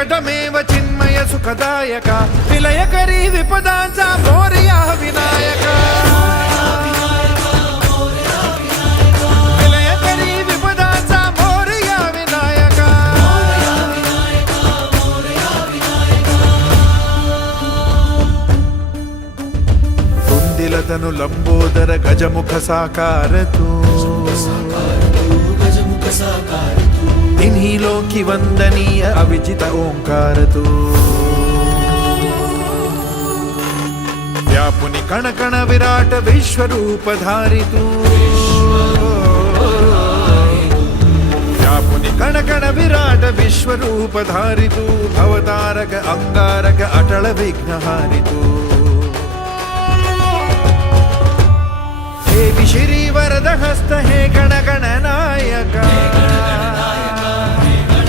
वेङ्कटमेव चिन्मय सुखदायक विलयकरी विपदांचा मोरया विनायक विलयकरी विपदांचा मोरया विनायक कुंदिलतनु लंबोदर गजमुख साकार तू तिन्ही लोकी वंदनीय अविजित ओंकार तू व्यापुनि कण कण विराट विश्वरूप धारी तू व्यापुनि कण कण विराट विश्वरूप धारी तू भवतारक अंगारक अटल विघ्नहारी तू हे श्री वरद हस्त हे गण गण नायका